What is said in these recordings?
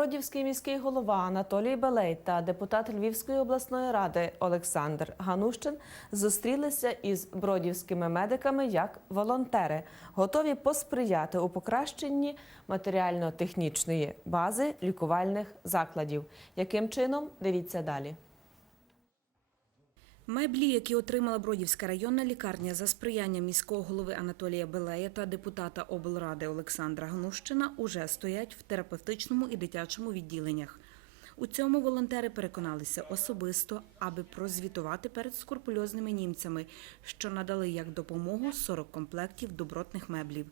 Бродівський міський голова Анатолій Белей та депутат Львівської обласної ради Олександр Ганущин зустрілися із бродівськими медиками як волонтери, готові посприяти у покращенні матеріально-технічної бази лікувальних закладів. Яким чином дивіться далі. Меблі, які отримала Бродівська районна лікарня за сприяння міського голови Анатолія Белея та депутата облради Олександра Гнущина, уже стоять в терапевтичному і дитячому відділеннях. У цьому волонтери переконалися особисто, аби прозвітувати перед скрупульозними німцями, що надали як допомогу 40 комплектів добротних меблів.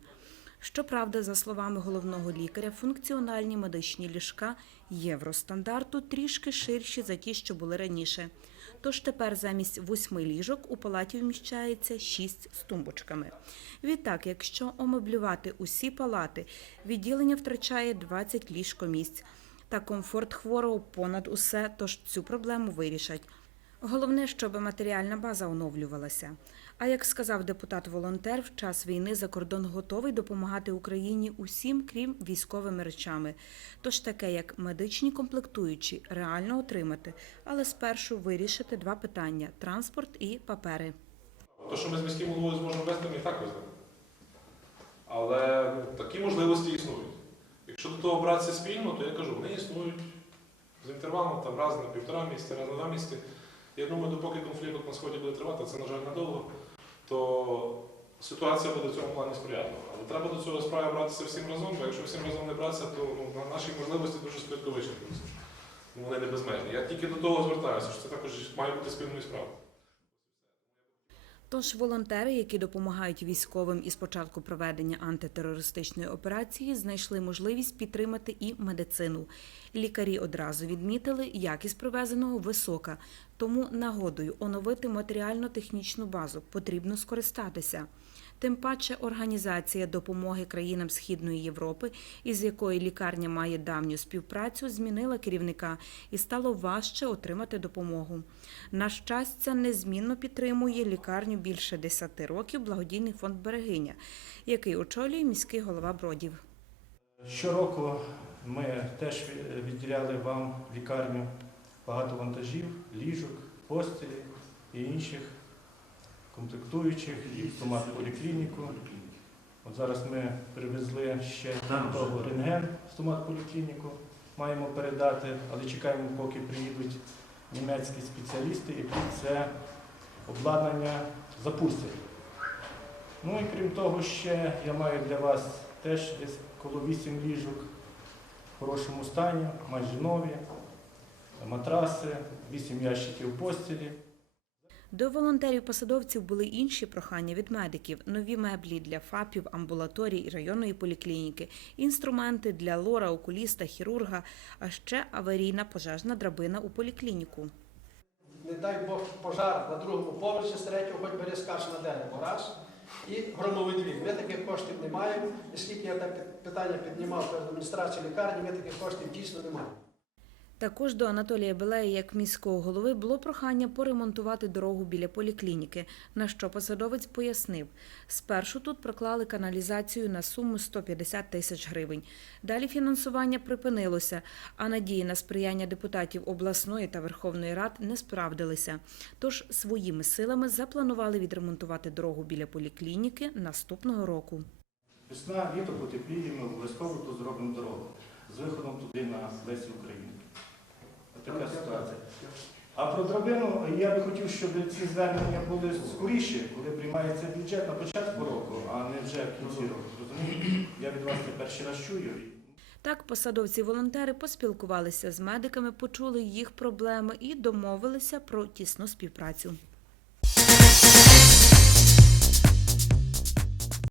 Щоправда, за словами головного лікаря, функціональні медичні ліжка євростандарту трішки ширші за ті, що були раніше. Тож тепер замість восьми ліжок у палаті вміщається шість з тумбочками. Відтак, якщо омеблювати усі палати, відділення втрачає 20 ліжкомісць. Та комфорт хворого понад усе, тож цю проблему вирішать. Головне, щоб матеріальна база оновлювалася. А як сказав депутат-волонтер, в час війни за кордон готовий допомагати Україні усім, крім військовими речами. Тож таке, як медичні комплектуючі, реально отримати, але спершу вирішити два питання: транспорт і папери. То, що ми з міським головою зможемо вести, ми так веземо. Але такі можливості існують. Якщо до того братися спільно, то я кажу, вони існують з інтервалом там, раз на півтора місяця, раз на два місяці. Я думаю, допоки конфлікт на сході буде тривати, це, на жаль, надовго, то ситуація буде в цьому плані сприятлива. Але треба до цього справи братися всім разом, бо якщо всім разом не братися, то ну, на- наші можливості дуже швидко вичерпуються. Ну, Вони не безмежні. Я тільки до того звертаюся, що це також має бути спільною справою. Тож волонтери, які допомагають військовим із початку проведення антитерористичної операції, знайшли можливість підтримати і медицину. Лікарі одразу відмітили, якість привезеного висока, тому нагодою оновити матеріально-технічну базу потрібно скористатися. Тим паче організація допомоги країнам Східної Європи, із якої лікарня має давню співпрацю, змінила керівника і стало важче отримати допомогу. На щастя, незмінно підтримує лікарню більше 10 років благодійний фонд Берегиня, який очолює міський голова Бродів. Щороку ми теж відділяли вам лікарню багато вантажів, ліжок, постелі і інших комплектуючих, і в стомат поліклініку. От зараз ми привезли ще того рентген в стомат поліклініку, маємо передати, але чекаємо, поки приїдуть німецькі спеціалісти, які це обладнання запустять. Ну і крім того, ще я маю для вас теж десь коло 8 ліжок в хорошому стані, майже нові, матраси, 8 ящиків постілі. До волонтерів-посадовців були інші прохання від медиків: нові меблі для ФАПів, амбулаторій і районної поліклініки, інструменти для лора, окуліста, хірурга, а ще аварійна пожежна драбина у поліклініку. не дай Бог пожар на другому поверсі з третього, хоч бери скаж на дерево. Раз. І громовий двір. Ми таких коштів не маємо. І скільки я так питання піднімав перед адміністрацією лікарні, ми таких коштів дійсно не маємо. Також до Анатолія Белея, як міського голови, було прохання поремонтувати дорогу біля поліклініки, на що посадовець пояснив. Спершу тут проклали каналізацію на суму 150 тисяч гривень. Далі фінансування припинилося, а надії на сприяння депутатів обласної та Верховної Рад не справдилися. Тож своїми силами запланували відремонтувати дорогу біля поліклініки наступного року. Весна, літо потепліє, ми обов'язково тут зробимо дорогу з виходом туди на Лесі України. Така ситуація. А про драбину я би хотів, щоб ці звернення були скоріше, коли приймається бюджет на початку року, а не вже кінці року. Розумієте? Я від вас це перший раз чую. Так, посадовці-волонтери поспілкувалися з медиками, почули їх проблеми і домовилися про тісну співпрацю.